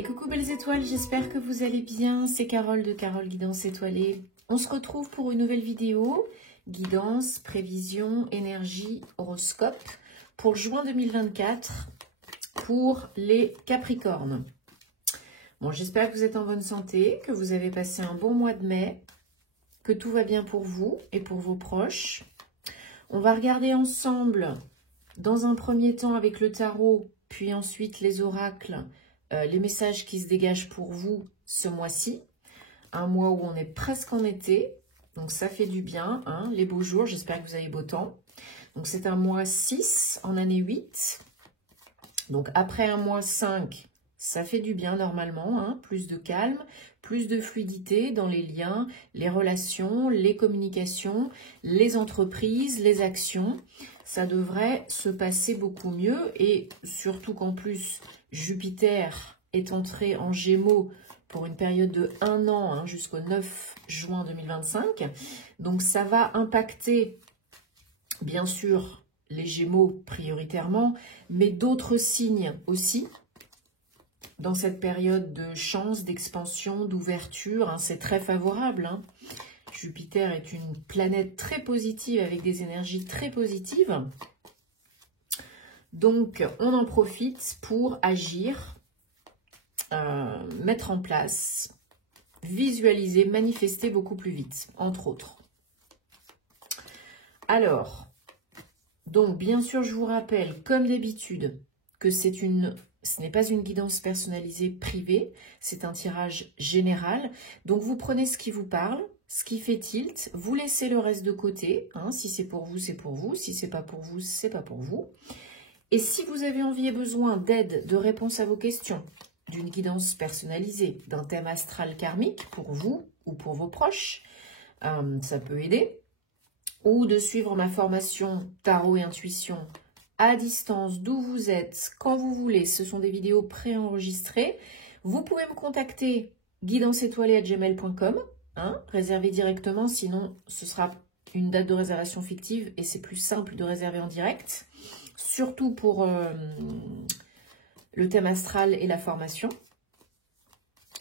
Et coucou belles étoiles, j'espère que vous allez bien. C'est Carole de Carole Guidance Étoilée. On se retrouve pour une nouvelle vidéo. Guidance, prévision, énergie, horoscope pour juin 2024 pour les Capricornes. Bon, j'espère que vous êtes en bonne santé, que vous avez passé un bon mois de mai, que tout va bien pour vous et pour vos proches. On va regarder ensemble, dans un premier temps avec le tarot, puis ensuite les oracles, les messages qui se dégagent pour vous ce mois-ci. Un mois où on est presque en été, donc ça fait du bien, hein, les beaux jours, j'espère que vous avez beau temps. Donc c'est un mois 6 en année 8. Donc après un mois 5, ça fait du bien normalement, hein, plus de calme, plus de fluidité dans les liens, les relations, les communications, les entreprises, les actions. Ça devrait se passer beaucoup mieux et surtout qu'en plus Jupiter est entré en Gémeaux pour une période de 1 an, hein, jusqu'au 9 juin 2025. Donc ça va impacter bien sûr les Gémeaux prioritairement, mais d'autres signes aussi. Dans cette période de chance, d'expansion, d'ouverture, hein, c'est très favorable. Hein. Jupiter est une planète très positive avec des énergies très positives. Donc, on en profite pour agir, mettre en place, visualiser, manifester beaucoup plus vite, entre autres. Alors, donc, bien sûr, je vous rappelle, comme d'habitude, que ce n'est pas une guidance personnalisée privée, c'est un tirage général. Donc, vous prenez ce qui vous parle, ce qui fait tilt, vous laissez le reste de côté. Hein, si c'est pour vous, c'est pour vous. Si c'est pas pour vous, c'est pas pour vous. Et si vous avez envie et besoin d'aide, de réponse à vos questions, d'une guidance personnalisée, d'un thème astral karmique pour vous ou pour vos proches, ça peut aider. Ou de suivre ma formation Tarot et Intuition à distance, d'où vous êtes, quand vous voulez. Ce sont des vidéos préenregistrées. Vous pouvez me contacter guidanceétoilée@gmail.com, hein, réservez directement, sinon ce sera une date de réservation fictive et c'est plus simple de réserver en direct, surtout pour le thème astral et la formation.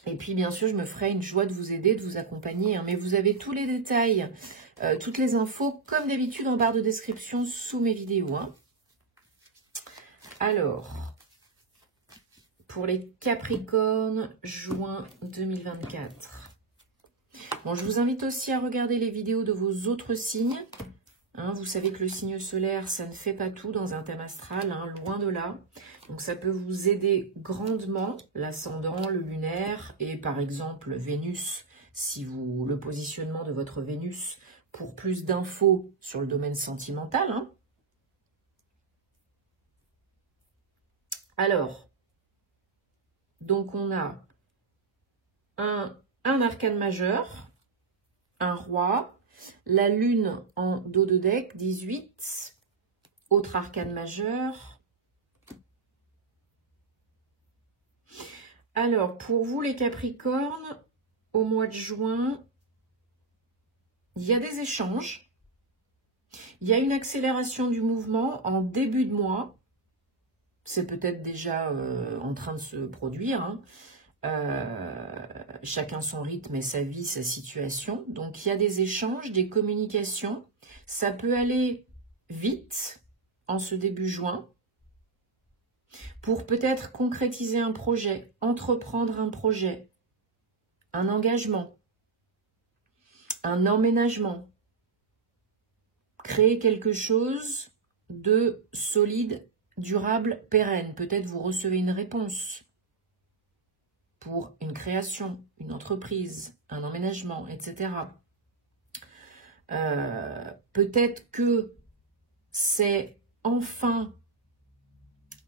Et puis bien sûr, je me ferai une joie de vous aider, de vous accompagner, hein, mais vous avez tous les détails, toutes les infos, comme d'habitude, en barre de description sous mes vidéos. Hein. Alors, pour les Capricornes, juin 2024. Bon, je vous invite aussi à regarder les vidéos de vos autres signes. Hein, vous savez que le signe solaire, ça ne fait pas tout dans un thème astral, hein, loin de là. Donc ça peut vous aider grandement, l'ascendant, le lunaire et par exemple Vénus, si vous le positionnement de votre Vénus pour plus d'infos sur le domaine sentimental. Hein. Alors, donc on a un arcane majeur, un roi, la lune en dos de deck, 18, autre arcane majeur. Alors, pour vous les Capricornes, au mois de juin, il y a des échanges. Il y a une accélération du mouvement en début de mois. C'est peut-être déjà en train de se produire. Hein. Chacun son rythme et sa vie, sa situation. Donc, il y a des échanges, des communications. Ça peut aller vite en ce début juin pour peut-être concrétiser un projet, entreprendre un projet, un engagement, un emménagement, créer quelque chose de solide, durable, pérenne. Peut-être vous recevez une réponse pour une création, une entreprise, un emménagement, etc. Peut-être que c'est enfin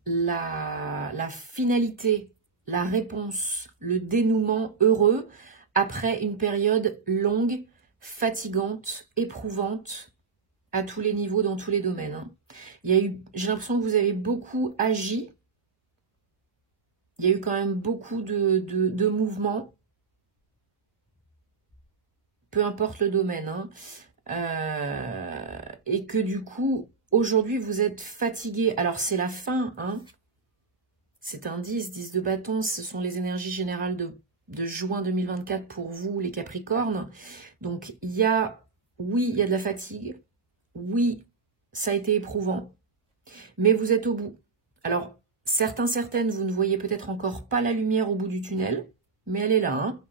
la finalité, la réponse, le dénouement heureux après une période longue, fatigante, éprouvante à tous les niveaux, dans tous les domaines. Hein. J'ai l'impression que vous avez beaucoup agi. Il y a eu quand même beaucoup de mouvements, peu importe le domaine, hein. Et que du coup, aujourd'hui, vous êtes fatigué. Alors, c'est la fin, hein. c'est un 10. 10 de bâton, ce sont les énergies générales de juin 2024 pour vous, les Capricornes. Donc, il y a, oui, il y a de la fatigue. Oui, ça a été éprouvant. Mais vous êtes au bout. Alors, certaines, vous ne voyez peut-être encore pas la lumière au bout du tunnel, mais elle est là, hein.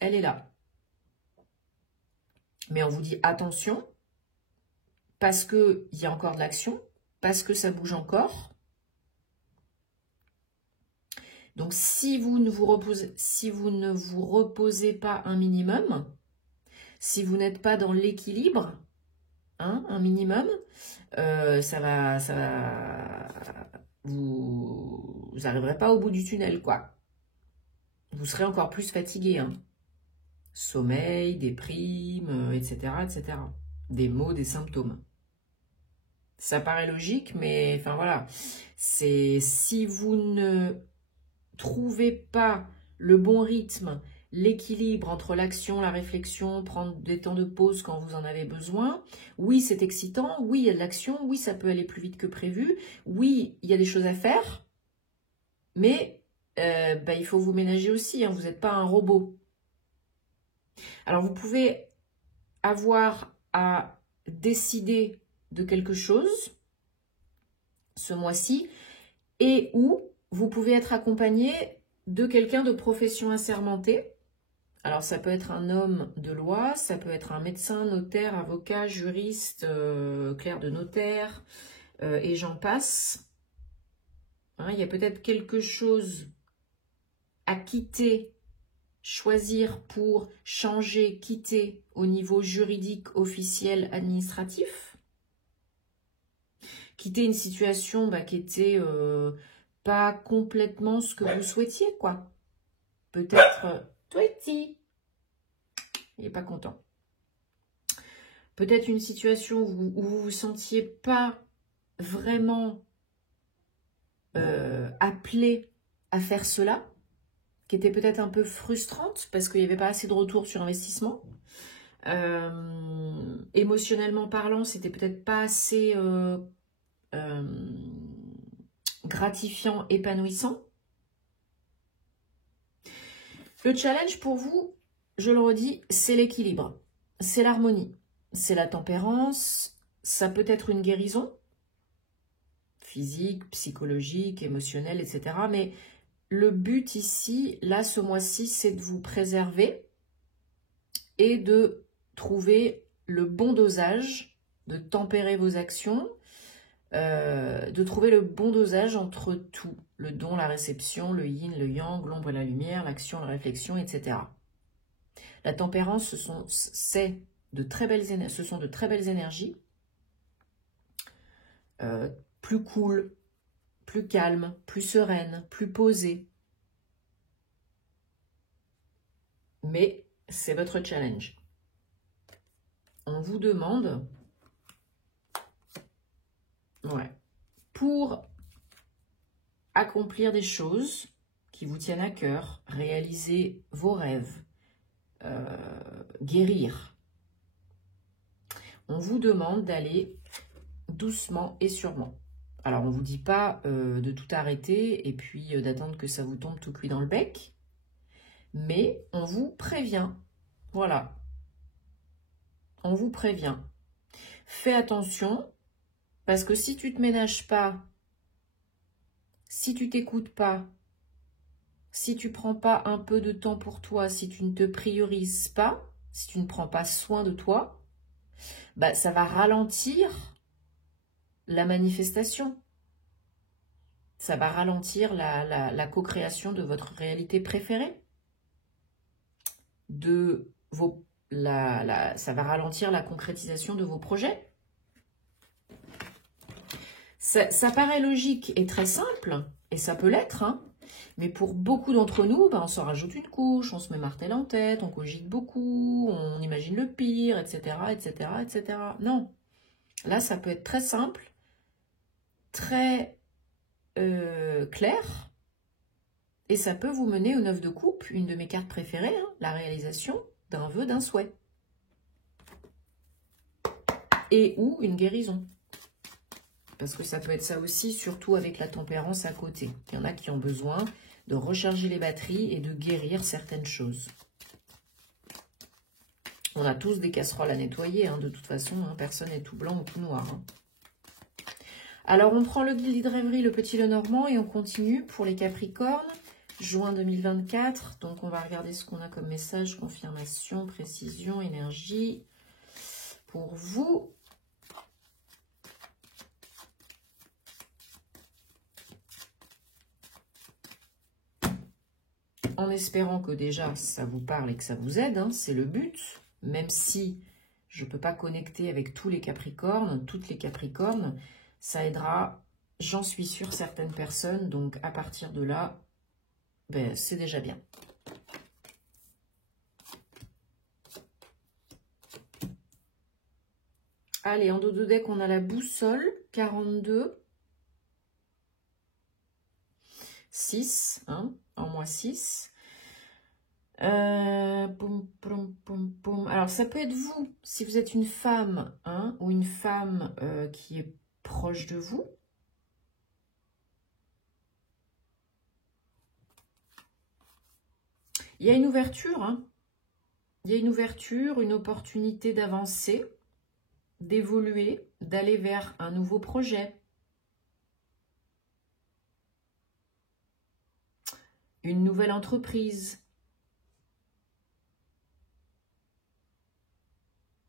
Elle est là. Mais on vous dit attention, parce qu'il y a encore de l'action, parce que ça bouge encore. Donc, si vous ne vous reposez pas un minimum, si vous n'êtes pas dans l'équilibre, hein, un minimum, vous n'arriverez pas au bout du tunnel, quoi. Vous serez encore plus fatigué, hein. Sommeil, déprime, etc., etc. Des maux, des symptômes. Ça paraît logique, mais enfin voilà. C'est si vous ne trouvez pas le bon rythme, l'équilibre entre l'action, la réflexion, prendre des temps de pause quand vous en avez besoin. Oui, c'est excitant. Oui, il y a de l'action. Oui, ça peut aller plus vite que prévu. Oui, il y a des choses à faire. Mais il faut vous ménager aussi, hein. Vous n'êtes pas un robot. Alors, vous pouvez avoir à décider de quelque chose ce mois-ci et ou vous pouvez être accompagné de quelqu'un de profession assermentée. Alors, ça peut être un homme de loi, ça peut être un médecin, notaire, avocat, juriste, clerc de notaire, et j'en passe. Hein, il y a peut-être quelque chose à quitter, choisir pour changer, quitter au niveau juridique, officiel, administratif. Quitter une situation qui était pas complètement ce que vous souhaitiez, quoi. Peut-être, Tweety, il n'est pas content. Peut-être une situation où vous ne vous sentiez pas vraiment appelé à faire cela, qui était peut-être un peu frustrante parce qu'il n'y avait pas assez de retour sur investissement. Émotionnellement parlant, c'était peut-être pas assez gratifiant, épanouissant. Le challenge pour vous, je le redis, c'est l'équilibre, c'est l'harmonie, c'est la tempérance, ça peut être une guérison physique, psychologique, émotionnelle, etc. Mais le but ici, là, ce mois-ci, c'est de vous préserver et de trouver le bon dosage, de tempérer vos actions, de trouver le bon dosage entre tout, le don, la réception, le yin, le yang, l'ombre et la lumière, l'action, la réflexion, etc. La tempérance, ce sont de très belles énergies, plus cool, plus calme, plus sereine, plus posée. Mais c'est votre challenge. On vous demande, pour accomplir des choses qui vous tiennent à cœur, réaliser vos rêves, guérir, on vous demande d'aller doucement et sûrement. Alors, on ne vous dit pas de tout arrêter et puis d'attendre que ça vous tombe tout cuit dans le bec, mais on vous prévient. Voilà. On vous prévient. Fais attention, parce que si tu ne te ménages pas, si tu t'écoutes pas, si tu ne prends pas un peu de temps pour toi, si tu ne te priorises pas, si tu ne prends pas soin de toi, ça va ralentir la manifestation. Ça va ralentir la co-création de votre réalité préférée. Ça va ralentir la concrétisation de vos projets. Ça paraît logique et très simple, et ça peut l'être, hein, mais pour beaucoup d'entre nous, on s'en rajoute une couche, on se met martel en tête, on cogite beaucoup, on imagine le pire, etc., etc., etc. Non. Là, ça peut être très simple, très clair, et ça peut vous mener au 9 de coupe, une de mes cartes préférées, hein, la réalisation d'un vœu, d'un souhait. Et ou une guérison. Parce que ça peut être ça aussi, surtout avec la tempérance à côté. Il y en a qui ont besoin de recharger les batteries et de guérir certaines choses. On a tous des casseroles à nettoyer, hein, de toute façon, hein, personne n'est tout blanc ou tout noir. Hein. Alors, on prend le guide rêverie, le petit Lenormand, et on continue pour les Capricornes, juin 2024. Donc, on va regarder ce qu'on a comme message, confirmation, précision, énergie pour vous. En espérant que déjà ça vous parle et que ça vous aide, hein, c'est le but. Même si je ne peux pas connecter avec tous les Capricornes, toutes les Capricornes, ça aidera, j'en suis sûre, certaines personnes. Donc à partir de là, ben, c'est déjà bien. Allez, en dos de deck, on a la boussole, 42. 6, hein, en moins 6. Poum, poum, poum, poum. Alors, ça peut être vous, si vous êtes une femme, hein, ou une femme qui est proche de vous. Il y a une ouverture, hein. Il y a une ouverture, une opportunité d'avancer, d'évoluer, d'aller vers un nouveau projet. Une nouvelle entreprise.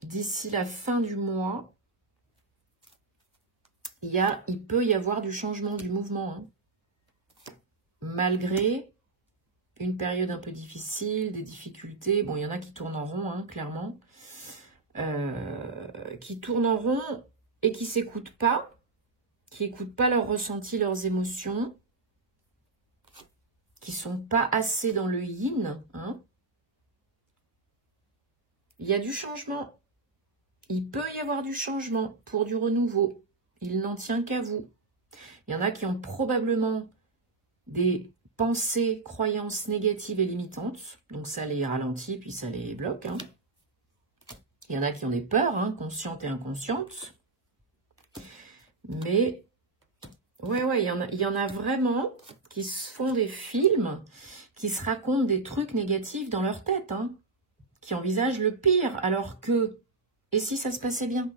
D'ici la fin du mois, il peut y avoir du changement, du mouvement. Hein. Malgré une période un peu difficile, des difficultés. Bon, il y en a qui tournent en rond, hein, clairement. Qui tournent en rond et qui ne s'écoutent pas, qui n'écoutent pas leurs ressentis, leurs émotions, qui ne sont pas assez dans le yin. Hein. Il y a du changement. Il peut y avoir du changement pour du renouveau. Il n'en tient qu'à vous. Il y en a qui ont probablement des pensées, croyances négatives et limitantes. Donc ça les ralentit, puis ça les bloque. Hein. Il y en a qui ont des peurs, hein, conscientes et inconscientes. Mais, ouais, il y en a vraiment qui se font des films, qui se racontent des trucs négatifs dans leur tête, hein, qui envisagent le pire, alors que, et si ça se passait bien?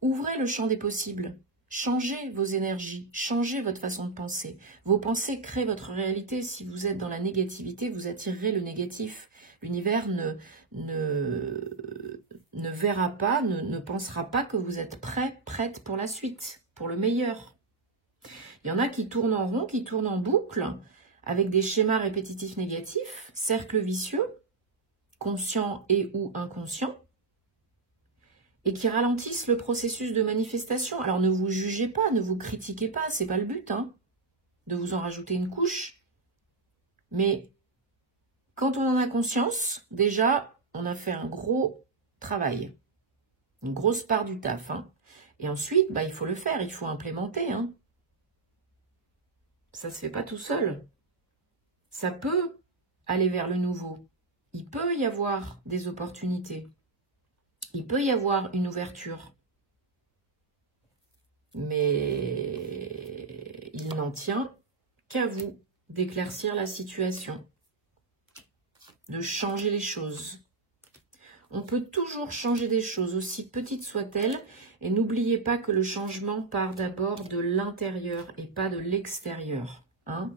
Ouvrez le champ des possibles. Changez vos énergies, changez votre façon de penser. Vos pensées créent votre réalité. Si vous êtes dans la négativité, vous attirerez le négatif. L'univers ne verra pas, ne pensera pas que vous êtes prêt, prête pour la suite, pour le meilleur. Il y en a qui tournent en rond, qui tournent en boucle, avec des schémas répétitifs négatifs, cercles vicieux, conscients et ou inconscients, et qui ralentissent le processus de manifestation. Alors ne vous jugez pas, ne vous critiquez pas, c'est pas le but, hein, de vous en rajouter une couche. Mais quand on en a conscience, déjà, on a fait un gros travail, une grosse part du taf. Hein. Et ensuite, bah, il faut le faire, il faut implémenter. Hein. Ça ne se fait pas tout seul. Ça peut aller vers le nouveau. Il peut y avoir des opportunités. Il peut y avoir une ouverture. Mais il n'en tient qu'à vous d'éclaircir la situation, de changer les choses. On peut toujours changer des choses, aussi petites soient-elles, et n'oubliez pas que le changement part d'abord de l'intérieur et pas de l'extérieur. Hein?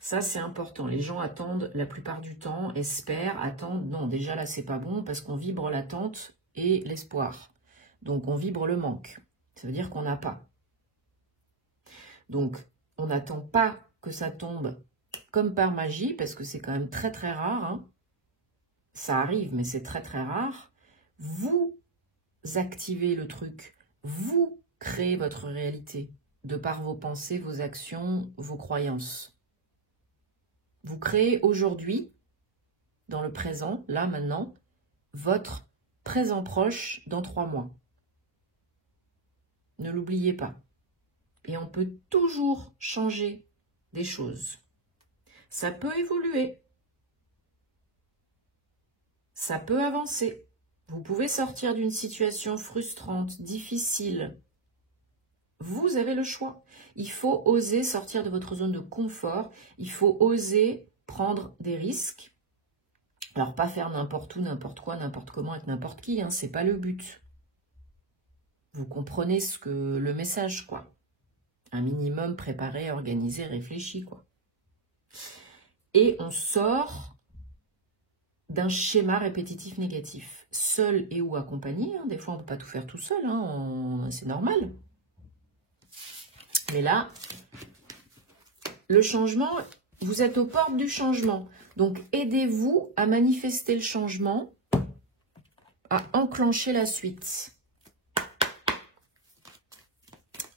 Ça, c'est important. Les gens attendent la plupart du temps, espèrent, attendent. Non, déjà là, c'est pas bon parce qu'on vibre l'attente et l'espoir. Donc, on vibre le manque. Ça veut dire qu'on n'a pas. Donc, on n'attend pas que ça tombe comme par magie parce que c'est quand même très, très rare. Hein. Ça arrive, mais c'est très, très rare. Vous activez le truc. Vous créez votre réalité de par vos pensées, vos actions, vos croyances. Vous créez aujourd'hui, dans le présent, là, maintenant, votre présent proche dans 3 mois. Ne l'oubliez pas. Et on peut toujours changer des choses. Ça peut évoluer. Ça peut avancer. Vous pouvez sortir d'une situation frustrante, difficile, Vous avez le choix. Il faut oser sortir de votre zone de confort. Il faut oser prendre des risques. Alors, pas faire n'importe où, n'importe quoi, n'importe comment, avec n'importe qui. Hein, c'est pas le but. Vous comprenez le message, quoi. Un minimum préparé, organisé, réfléchi, quoi. Et on sort d'un schéma répétitif négatif. Seul et ou accompagné. Hein. Des fois, on ne peut pas tout faire tout seul. Hein. C'est normal. Mais là, le changement, vous êtes aux portes du changement. Donc, aidez-vous à manifester le changement, à enclencher la suite.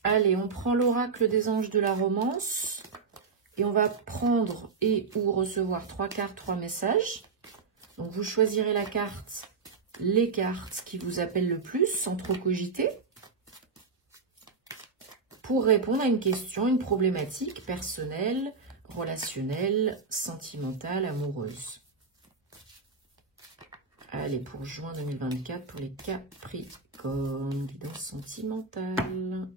Allez, on prend l'oracle des anges de la romance et on va prendre et ou recevoir 3 cartes, 3 messages. Donc, vous choisirez la carte, les cartes qui vous appellent le plus, sans trop cogiter, pour répondre à une question, une problématique personnelle, relationnelle, sentimentale, amoureuse. Allez, pour juin 2024, pour les Capricornes, guidance sentimentale.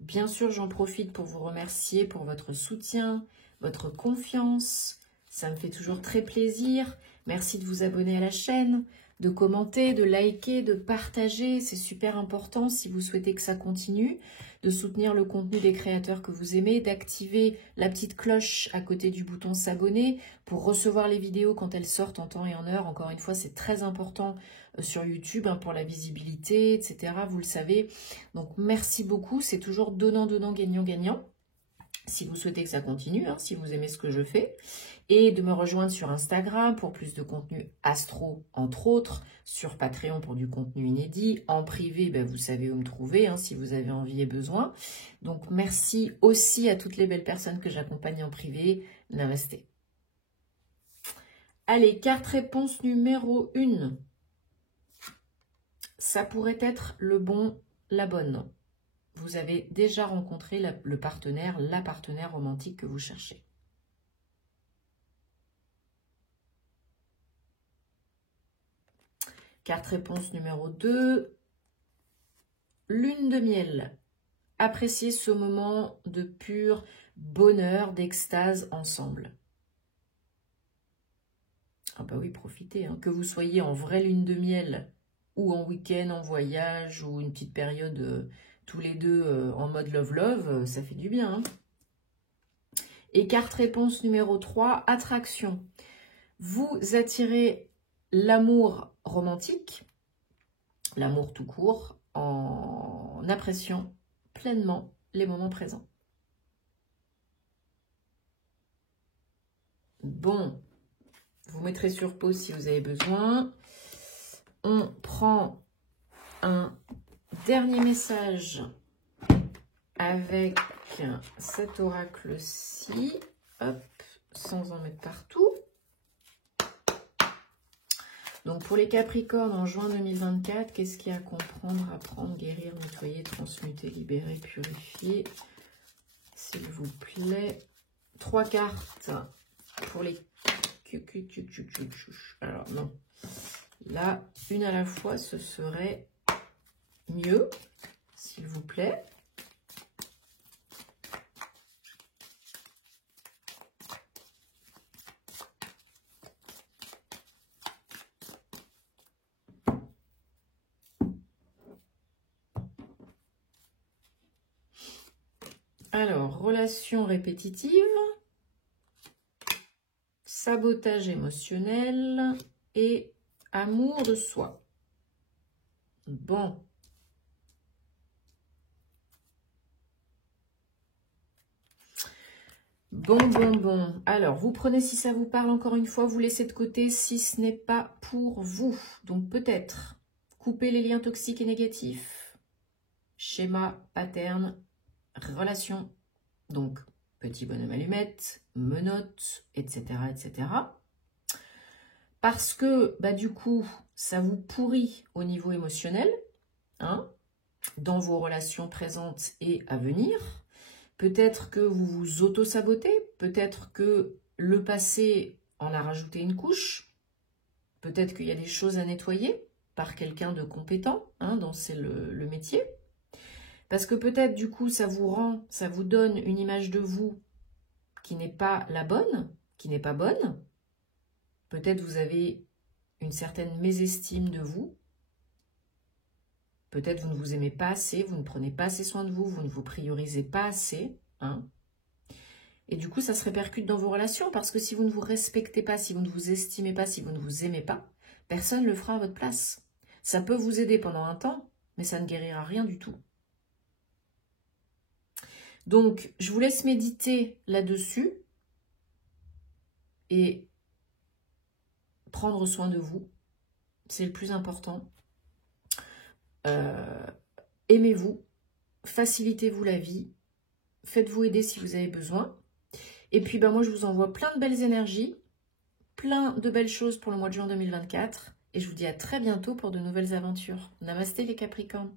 Bien sûr, j'en profite pour vous remercier pour votre soutien, votre confiance. Ça me fait toujours très plaisir. Merci de vous abonner à la chaîne, de commenter, de liker, de partager. C'est super important si vous souhaitez que ça continue, de soutenir le contenu des créateurs que vous aimez, d'activer la petite cloche à côté du bouton s'abonner pour recevoir les vidéos quand elles sortent en temps et en heure. Encore une fois, c'est très important sur YouTube hein, pour la visibilité, etc. Vous le savez. Donc, merci beaucoup. C'est toujours donnant, gagnant. Si vous souhaitez que ça continue, hein, si vous aimez ce que je fais. Et de me rejoindre sur Instagram pour plus de contenu astro, entre autres. Sur Patreon pour du contenu inédit. En privé, ben, vous savez où me trouver hein, si vous avez envie et besoin. Donc, merci aussi à toutes les belles personnes que j'accompagne en privé. Namasté. Allez, carte réponse numéro 1. Ça pourrait être le bon, la bonne. Vous avez déjà rencontré le partenaire, la partenaire romantique que vous cherchez. Carte réponse numéro 2. Lune de miel. Appréciez ce moment de pur bonheur, d'extase ensemble. Ah bah oui, profitez. Hein. Que vous soyez en vraie lune de miel ou en week-end, en voyage ou une petite période tous les deux en mode love, ça fait du bien. Hein. Et carte réponse numéro 3, attraction. Vous attirez l'amour romantique, l'amour tout court, en appréciant pleinement les moments présents. Bon, vous mettrez sur pause si vous avez besoin. On prend un dernier message avec cet oracle-ci. Hop, sans en mettre partout. Donc, pour les Capricornes, en juin 2024, qu'est-ce qu'il y a à comprendre, apprendre, guérir, nettoyer, transmuter, libérer, purifier? S'il vous plaît. 3 cartes pour les... Alors, non. Là, une à la fois, ce serait mieux, s'il vous plaît. Alors, relation répétitive, sabotage émotionnel et amour de soi. Bon. Bon. Alors, vous prenez si ça vous parle encore une fois, vous laissez de côté si ce n'est pas pour vous. Donc, peut-être couper les liens toxiques et négatifs. Schéma, pattern, relation. Donc, petit bonhomme allumette, menottes, etc., etc. Parce que, bah, du coup, ça vous pourrit au niveau émotionnel, hein, dans vos relations présentes et à venir. Peut-être que vous vous auto-sabotez, peut-être que le passé en a rajouté une couche, peut-être qu'il y a des choses à nettoyer par quelqu'un de compétent, hein, dans le métier. Parce que peut-être, du coup, ça vous donne une image de vous qui n'est pas la bonne, qui n'est pas bonne. Peut-être vous avez une certaine mésestime de vous. Peut-être vous ne vous aimez pas assez, vous ne prenez pas assez soin de vous, vous ne vous priorisez pas assez. Hein. Et du coup, ça se répercute dans vos relations parce que si vous ne vous respectez pas, si vous ne vous estimez pas, si vous ne vous aimez pas, personne ne le fera à votre place. Ça peut vous aider pendant un temps, mais ça ne guérira rien du tout. Donc, je vous laisse méditer là-dessus et prendre soin de vous. C'est le plus important. Aimez-vous, facilitez-vous la vie, faites-vous aider si vous avez besoin. Et puis, moi, je vous envoie plein de belles énergies, plein de belles choses pour le mois de juin 2024. Et je vous dis à très bientôt pour de nouvelles aventures. Namasté les Capricornes.